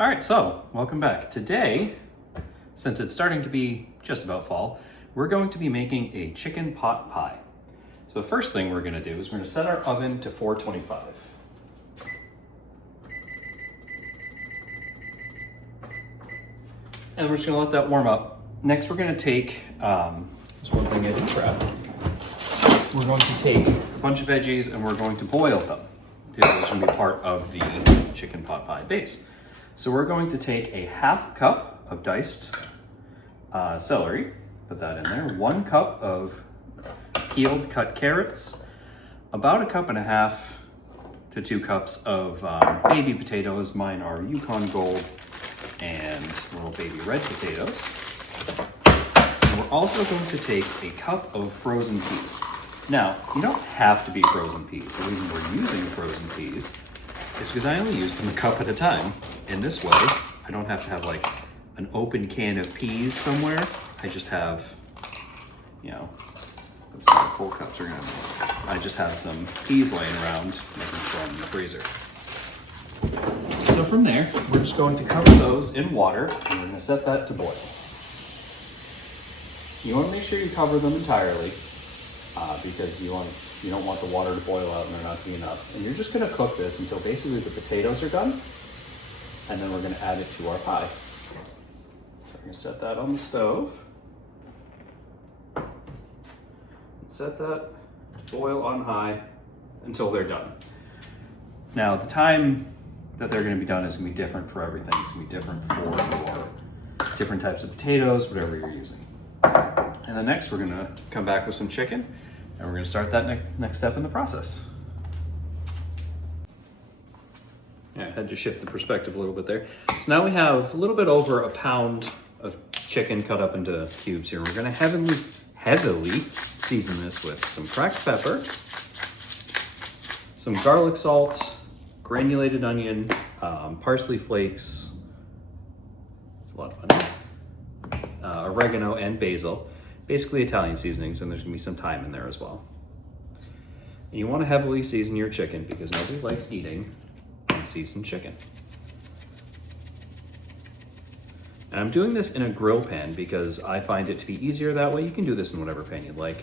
All right, so welcome back. Today, since it's starting to be just about fall, we're going to be making a chicken pot pie. So the first thing we're gonna do is we're gonna set our oven to 425. And we're just gonna let that warm up. Next, we're gonna take, there's one thing I didn't grab. We're going to take a bunch of veggies and we're going to boil them. These are gonna be part of the chicken pot pie base. So we're going to take a half cup of diced celery, put that in there, 1 cup of peeled cut carrots, about 1.5 cups to 2 cups of baby potatoes. Mine are Yukon Gold and little baby red potatoes. And we're also going to take a cup of frozen peas. Now, you don't have to be frozen peas. The reason we're using frozen peas is because I only use them a cup at a time. In this way, I don't have to have like an open can of peas somewhere. I just have, you know, let's see what full cups are gonna make. I just have some peas laying around from the freezer. So from there, we're just going to cover those in water and we're gonna set that to boil. You wanna make sure you cover them entirely because you don't want the water to boil out and there not to be enough. And you're just gonna cook this until basically the potatoes are done, and then we're gonna add it to our pie. So we're gonna set that on the stove. And set that to boil on high until they're done. Now the time that they're gonna be done is gonna be different for everything. It's gonna be different for your different types of potatoes, whatever you're using. And then next we're gonna come back with some chicken and we're gonna start that next step in the process. Yeah, I had to shift the perspective a little bit there. So now we have a little bit over 1 pound of chicken cut up into cubes here. We're gonna heavily season this with some cracked pepper, some garlic salt, granulated onion, parsley flakes, it's a lot of onion, oregano and basil. Basically Italian seasonings, and there's gonna be some thyme in there as well. And you wanna heavily season your chicken because nobody likes eating unseasoned chicken. And I'm doing this in a grill pan because I find it to be easier that way. You can do this in whatever pan you'd like.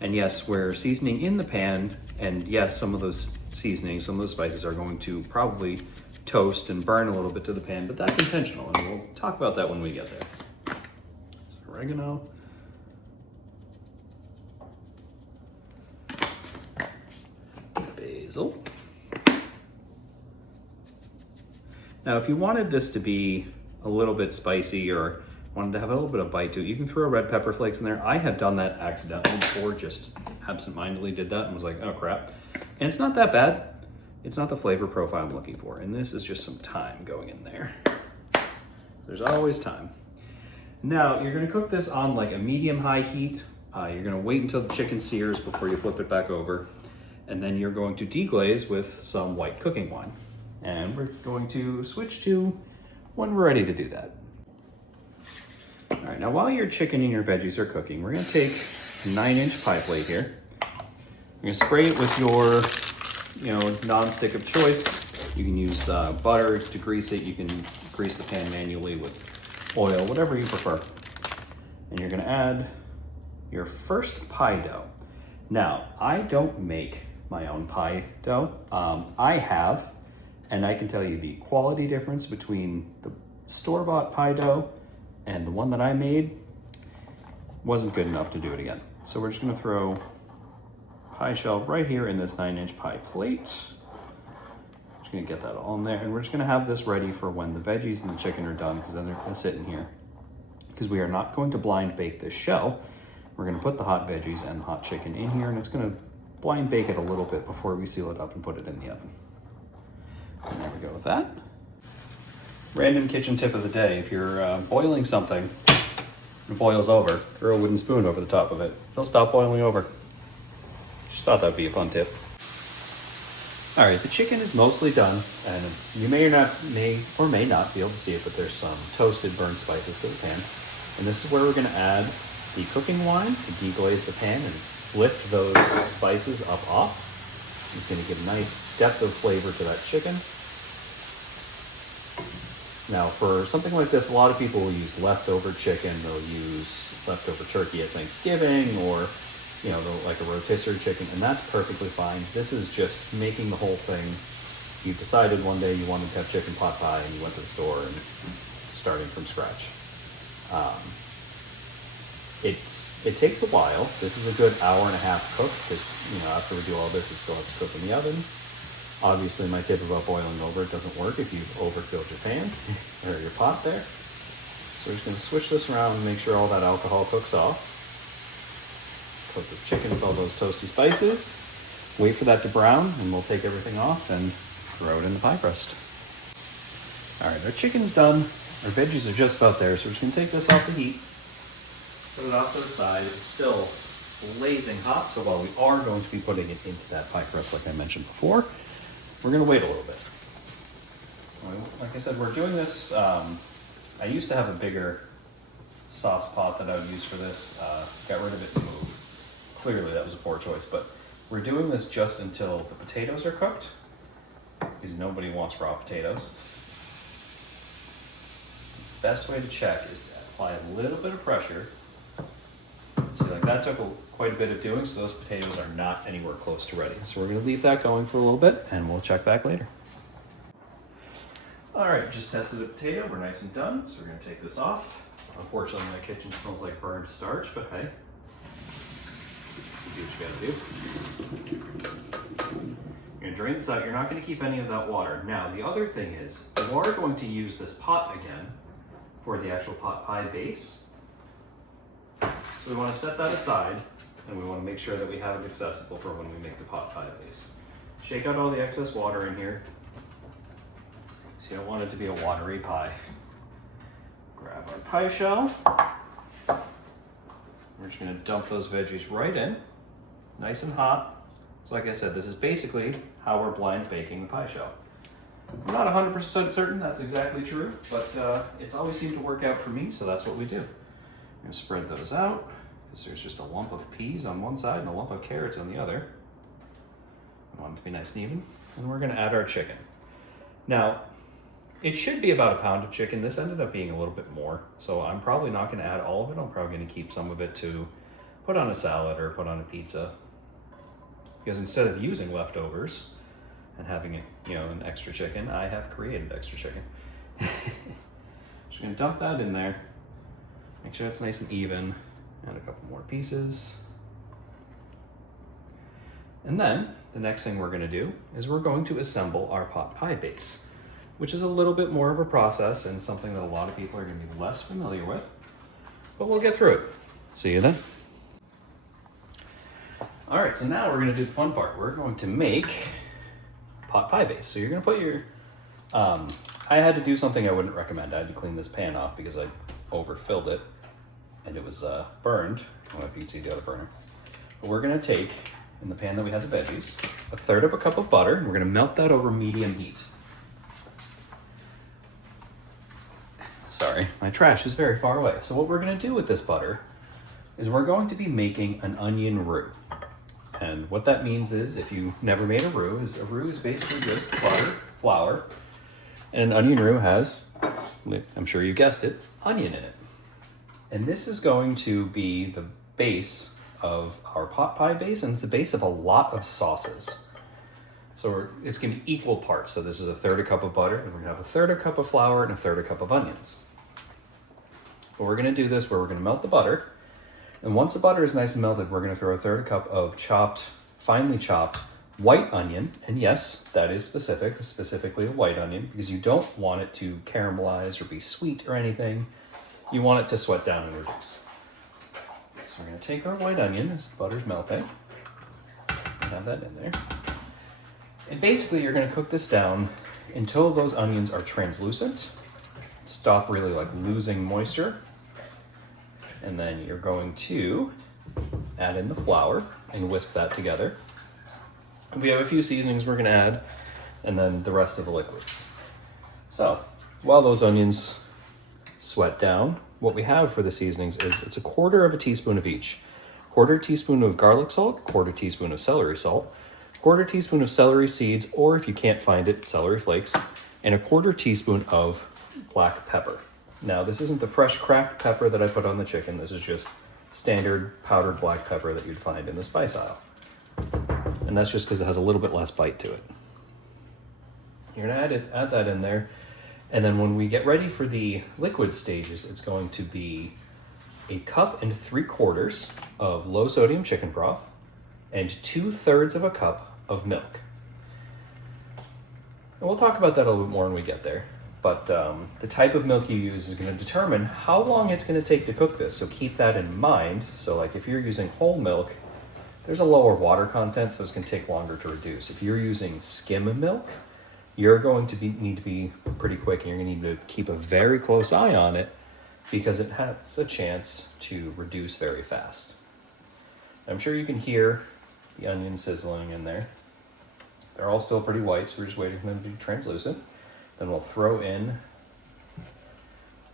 And yes, we're seasoning in the pan, and yes, some of those seasonings, some of those spices are going to probably toast and burn a little bit to the pan, but that's intentional, and we'll talk about that when we get there. So oregano. Basil. Now, if you wanted this to be a little bit spicy or wanted to have a little bit of bite to it, you can throw red pepper flakes in there. I have done that accidentally before, just absentmindedly did that and was like, oh crap. And it's not that bad. It's not the flavor profile I'm looking for. And this is just some thyme going in there. So there's always thyme. Now, you're gonna cook this on like a medium-high heat. You're gonna wait until the chicken sears before you flip it back over. And then you're going to deglaze with some white cooking wine. And we're going to switch to when we're ready to do that. All right, now while your chicken and your veggies are cooking, we're gonna take a 9-inch pie plate here. You're gonna spray it with your, non-stick of choice. You can use butter to grease it. You can grease the pan manually with oil, whatever you prefer. And you're gonna add your first pie dough. Now, I don't make my own pie dough. I have, and I can tell you the quality difference between the store-bought pie dough and the one that I made wasn't good enough to do it again. So we're just gonna throw pie shell right here in this 9-inch pie plate. Just gonna get that all in there, and we're just gonna have this ready for when the veggies and the chicken are done, because then they're gonna sit in here. Because we are not going to blind bake this shell. We're gonna put the hot veggies and the hot chicken in here, and it's gonna blind bake it a little bit before we seal it up and put it in the oven. And there we go with that. Random kitchen tip of the day: if you're boiling something and it boils over, throw a wooden spoon over the top of it. It'll stop boiling over. Just thought that'd be a fun tip. All right, the chicken is mostly done, and you may or may not be able to see it, but there's some toasted burnt spices to the pan. And this is where we're gonna add the cooking wine to deglaze the pan and lift those spices up off. It's gonna give a nice depth of flavor to that chicken. Now for something like this, a lot of people will use leftover chicken, they'll use leftover turkey at Thanksgiving, or like a rotisserie chicken, and that's perfectly fine. This is just making the whole thing. You decided one day you wanted to have chicken pot pie and you went to the store and starting from scratch. It takes a while. This is a good hour and a half cook, because after we do all this, it still has to cook in the oven. Obviously, my tip about boiling over, it doesn't work if you've overfilled your pan or your pot there. So we're just going to switch this around and make sure all that alcohol cooks off. Cook the chicken with all those toasty spices. Wait for that to brown, and we'll take everything off and throw it in the pie crust. All right, our chicken's done. Our veggies are just about there, so we're just going to take this off the heat. Put it off to the side. It's still blazing hot, so while we are going to be putting it into that pie crust like I mentioned before, we're going to wait a little bit. Like I said, we're doing this, I used to have a bigger sauce pot that I would use for this, got rid of it to move. Clearly that was a poor choice, but we're doing this just until the potatoes are cooked, because nobody wants raw potatoes. The best way to check is to apply a little bit of pressure. See, like that took quite a bit of doing, so those potatoes are not anywhere close to ready. So we're going to leave that going for a little bit, and we'll check back later. All right, just tested the potato. We're nice and done, so we're going to take this off. Unfortunately, my kitchen smells like burned starch, but hey, you do what you got to do. You're going to drain this out. You're not going to keep any of that water. Now, the other thing is, you are going to use this pot again for the actual pot pie base. So we want to set that aside, and we want to make sure that we have it accessible for when we make the pot pie base. Shake out all the excess water in here, so you don't want it to be a watery pie. Grab our pie shell. We're just going to dump those veggies right in, nice and hot. So like I said, this is basically how we're blind baking the pie shell. I'm not 100% certain that's exactly true, but it's always seemed to work out for me, so that's what we do. I'm going to spread those out, because there's just a lump of peas on one side and a lump of carrots on the other. I want it to be nice and even. And we're going to add our chicken. Now, it should be about a pound of chicken. This ended up being a little bit more, so I'm probably not going to add all of it. I'm probably going to keep some of it to put on a salad or put on a pizza. Because instead of using leftovers and having an extra chicken, I have created extra chicken. Just going to dump that in there. Make sure it's nice and even. Add a couple more pieces. And then the next thing we're going to do is we're going to assemble our pot pie base, which is a little bit more of a process and something that a lot of people are going to be less familiar with, but we'll get through it. See you then. All right, so now we're going to do the fun part. We're going to make pot pie base. So you're going to put your, I had to do something I wouldn't recommend. I had to clean this pan off because I overfilled it and it was burned. I don't know if you can see the other burner. But we're going to take, in the pan that we had the veggies, 1/3 cup of butter, and we're going to melt that over medium heat. Sorry, my trash is very far away. So what we're going to do with this butter is we're going to be making an onion roux. And what that means is, if you've never made a roux is basically just butter, flour, and an onion roux has, I'm sure you guessed it, onion in it. And this is going to be the base of our pot pie base, and it's the base of a lot of sauces. So it's going to be equal parts. So this is 1/3 cup of butter, and we're going to have 1/3 cup of flour and 1/3 cup of onions. But we're going to do this where we're going to melt the butter. And once the butter is nice and melted, we're going to throw 1/3 cup of finely chopped white onion. And yes, that is specifically a white onion, because you don't want it to caramelize or be sweet or anything. You want it to sweat down and reduce. So we're going to take our white onion as the butter's melting. Have that in there. And basically you're going to cook this down until those onions are translucent. Stop really losing moisture. And then you're going to add in the flour and whisk that together. And we have a few seasonings we're going to add, and then the rest of the liquids. So while those onions sweat down, what we have for the seasonings is it's 1/4 teaspoon of each. 1/4 teaspoon of garlic salt, 1/4 teaspoon of celery salt, 1/4 teaspoon of celery seeds, or if you can't find it, celery flakes, and 1/4 teaspoon of black pepper. Now, this isn't the fresh cracked pepper that I put on the chicken. This is just standard powdered black pepper that you'd find in the spice aisle. And that's just because it has a little bit less bite to it. You're gonna add that in there. And then when we get ready for the liquid stages, it's going to be 1 3/4 cups of low sodium chicken broth and 2/3 cup of milk. And we'll talk about that a little bit more when we get there. But the type of milk you use is going to determine how long it's going to take to cook this. So keep that in mind. So like if you're using whole milk, there's a lower water content, so it's going to take longer to reduce. If you're using skim milk, you're going to need to be pretty quick, and you're going to need to keep a very close eye on it because it has a chance to reduce very fast. I'm sure you can hear the onions sizzling in there. They're all still pretty white, so we're just waiting for them to be translucent. Then we'll throw in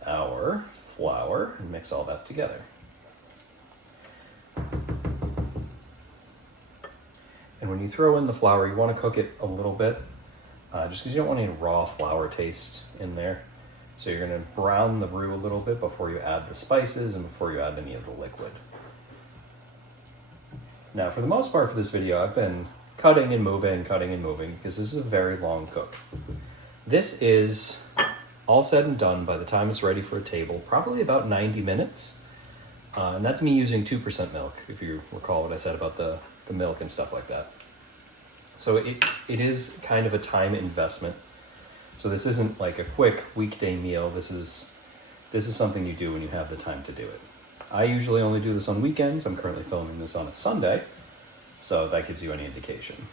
our flour and mix all that together. And when you throw in the flour, you want to cook it a little bit, just because you don't want any raw flour taste in there. So you're going to brown the roux a little bit before you add the spices and before you add any of the liquid. Now, for the most part for this video, I've been cutting and moving, because this is a very long cook. This is all said and done by the time it's ready for a table, probably about 90 minutes. And that's me using 2% milk, if you recall what I said about the milk and stuff like that. So it is kind of a time investment. So this isn't like a quick weekday meal. This is something you do when you have the time to do it. I usually only do this on weekends. I'm currently filming this on a Sunday, so that gives you any indication.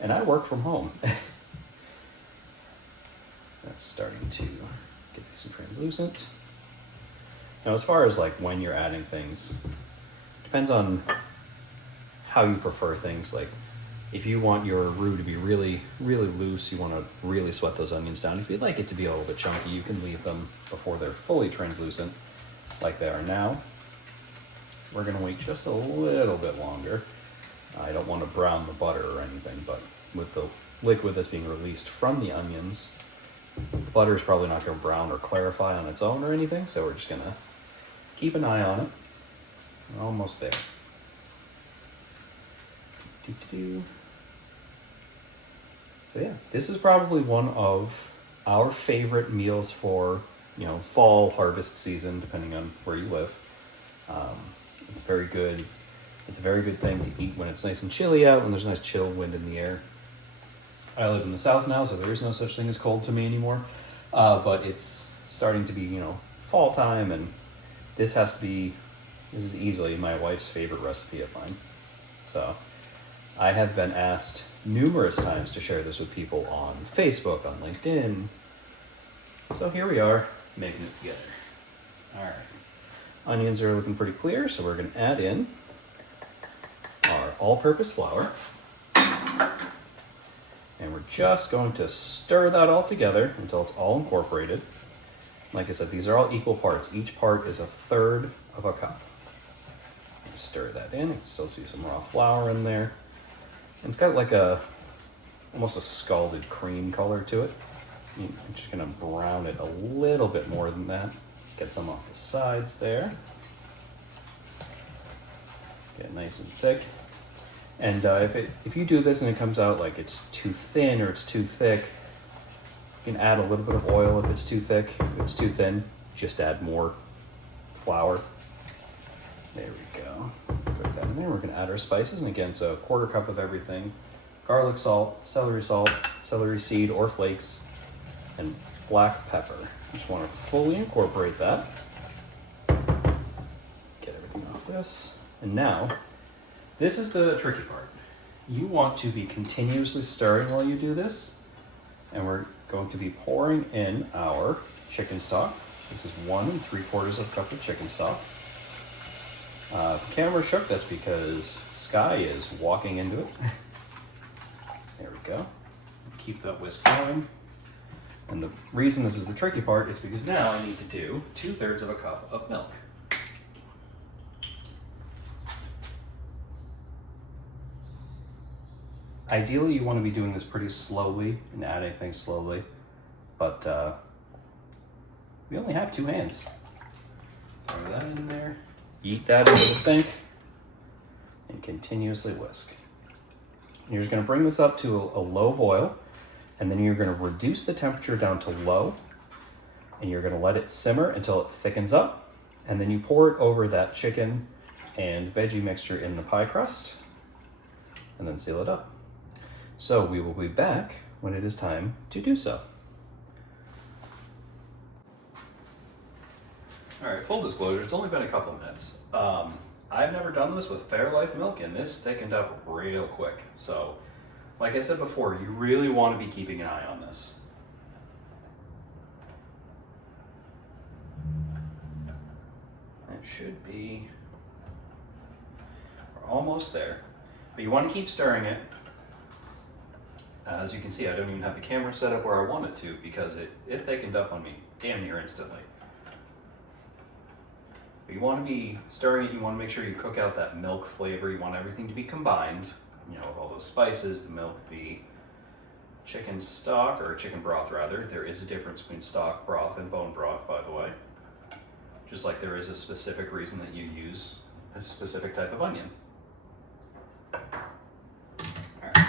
And I work from home. That's starting to get nice and translucent. Now, as far as like when you're adding things, depends on how you prefer things. Like if you want your roux to be really, really loose, you want to really sweat those onions down. If you'd like it to be a little bit chunky, you can leave them before they're fully translucent like they are now. We're going to wait just a little bit longer. I don't want to brown the butter or anything, but with the liquid that's being released from the onions, the butter is probably not going to brown or clarify on its own or anything, so we're just going to keep an eye on it. We're almost there. So yeah, this is probably one of our favorite meals for, fall harvest season, depending on where you live. It's very good. It's a very good thing to eat when it's nice and chilly out, when there's a nice chill wind in the air. I live in the South now, so there is no such thing as cold to me anymore. But it's starting to be, fall time, and this is easily my wife's favorite recipe of mine. So I have been asked numerous times to share this with people on Facebook, on LinkedIn. So here we are, making it together. All right. Onions are looking pretty clear, so we're going to add in our all-purpose flour. And we're just going to stir that all together until it's all incorporated. Like I said, these are all equal parts. Each part is 1/3 cup. Stir that in. You can still see some raw flour in there. And it's got like almost a scalded cream color to it. I'm just gonna brown it a little bit more than that. Get some off the sides there. Get it nice and thick. And if you do this and it comes out like it's too thin or it's too thick, you can add a little bit of oil if it's too thick. If it's too thin, just add more flour. There we go. Put that in there. We're going to add our spices. And again, so 1/4 cup of everything. Garlic salt, celery seed or flakes, and black pepper. Just want to fully incorporate that. Get everything off this. And now, this is the tricky part. You want to be continuously stirring while you do this. And we're going to be pouring in our chicken stock. This is 1 3/4 cup of chicken stock. Camera shook, that's because Sky is walking into it. There we go. Keep that whisk going. And the reason this is the tricky part is because now I need to do 2/3 cup of milk. Ideally, you want to be doing this pretty slowly and adding things slowly, but We only have 2 hands. Throw that in there. Yeet that into the sink and continuously whisk. You're just going to bring this up to a low boil, and then you're going to reduce the temperature down to low, and you're going to let it simmer until it thickens up, and then you pour it over that chicken and veggie mixture in the pie crust, and then seal it up. So we will be back when it is time to do so. All right, full disclosure, it's only been a couple minutes. I've never done this with Fairlife milk, and this thickened up real quick. So, like I said before, you really want to be keeping an eye on this. It should be, we're almost there. But you want to keep stirring it. As you can see, I don't even have the camera set up where I want it to because it thickened up on me damn near instantly. But you want to be stirring it, you want to make sure you cook out that milk flavor. You want everything to be combined, you know, with all those spices, the milk, the chicken stock, or chicken broth rather. There is a difference between stock broth and bone broth, by the way. Just like there is a specific reason that you use a specific type of onion. Alright.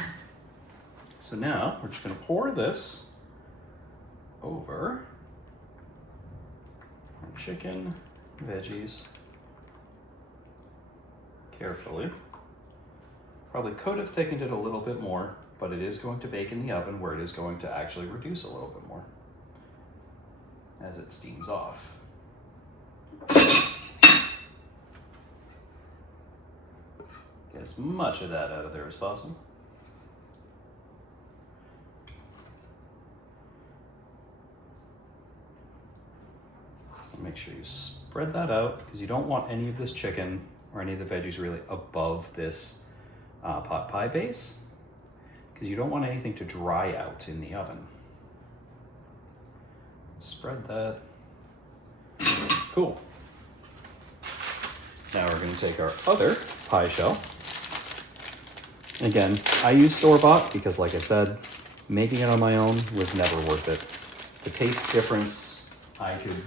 So now we're just going to pour this over our chicken, veggies, carefully. Probably could have thickened it a little bit more, but it is going to bake in the oven where it is going to actually reduce a little bit more as it steams off. Get as much of that out of there as possible. Make sure you spread that out because you don't want any of this chicken or any of the veggies really above this pot pie base because you don't want anything to dry out in the oven. Spread that. Cool. Now we're going to take our other pie shell. Again, I use store-bought because, like I said, making it on my own was never worth it. The taste difference, I could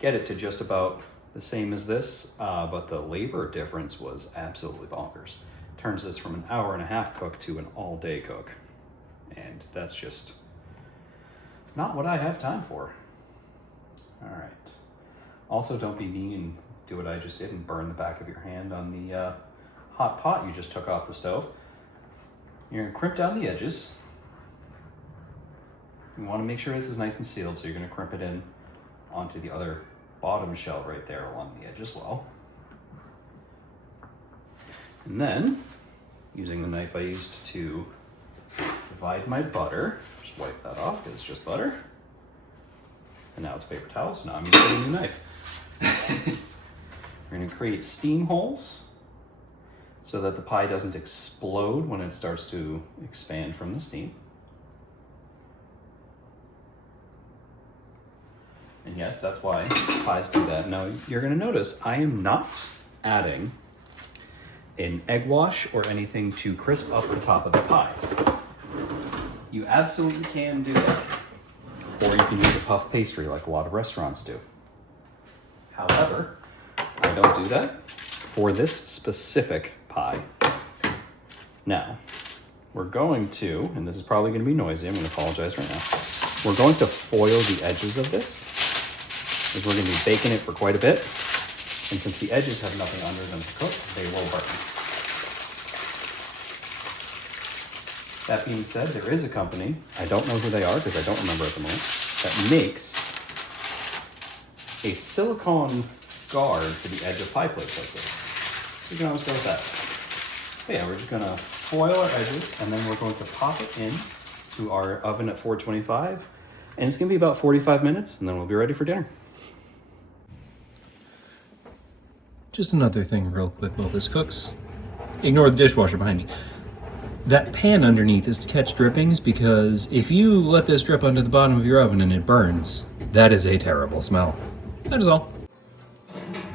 get it to just about the same as this, but the labor difference was absolutely bonkers. Turns this from an 1.5-hour cook to an all-day cook. And that's just not what I have time for. All right. Also, don't be mean and do what I just did and burn the back of your hand on the hot pot you just took off the stove. You're gonna crimp down the edges. You wanna make sure this is nice and sealed, so you're gonna crimp it in onto the other bottom shell right there along the edge as well. And then, using the knife I used to divide my butter, just wipe that off because it's just butter. And now it's paper towels, so now I'm using a new knife. We're gonna create steam holes so that the pie doesn't explode when it starts to expand from the steam. And yes, that's why pies do that. Now, you're gonna notice I am not adding an egg wash or anything to crisp up the top of the pie. You absolutely can do that. Or you can use a puff pastry like a lot of restaurants do. However, I don't do that for this specific pie. Now, we're going to, and this is probably gonna be noisy, I'm gonna apologize right now. We're going to foil the edges of this, because we're gonna be baking it for quite a bit. And since the edges have nothing under them to cook, they will burn. That being said, there is a company, I don't know who they are because I don't remember at the moment, that makes a silicone guard for the edge of pie plates like this. You can always go with that. But yeah, we're just gonna foil our edges and then we're going to pop it in to our oven at 425. And it's gonna be about 45 minutes and then we'll be ready for dinner. Just another thing real quick while this cooks. Ignore the dishwasher behind me. That pan underneath is to catch drippings because if you let this drip onto the bottom of your oven and it burns, that is a terrible smell. That is all.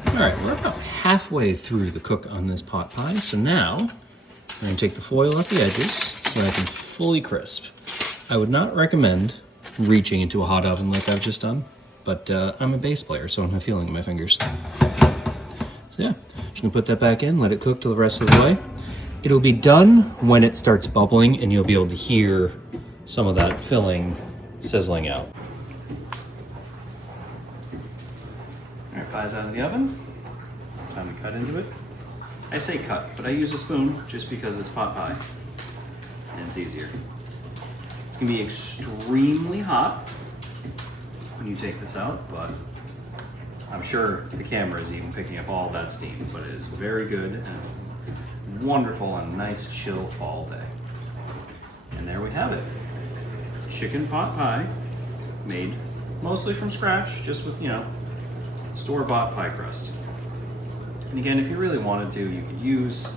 All right, we're about halfway through the cook on this pot pie, so now we're gonna take the foil off the edges so I can fully crisp. I would not recommend reaching into a hot oven like I've just done. but I'm a bass player, so I don't have feeling in my fingers. So yeah, just gonna put that back in, let it cook till the rest of the way. It'll be done when it starts bubbling, and you'll be able to hear some of that filling sizzling out. All right, pie's out of the oven. Time to cut into it. I say cut, but I use a spoon just because it's pot pie and it's easier. It's gonna be extremely hot when you take this out, but I'm sure the camera is even picking up all that steam, but it is very good and wonderful on a nice chill fall day. And there we have it. Chicken pot pie, made mostly from scratch, just with, store-bought pie crust. And again, if you really wanted to, you could use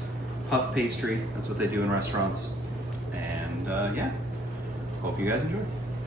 puff pastry. That's what they do in restaurants. And yeah, hope you guys enjoy.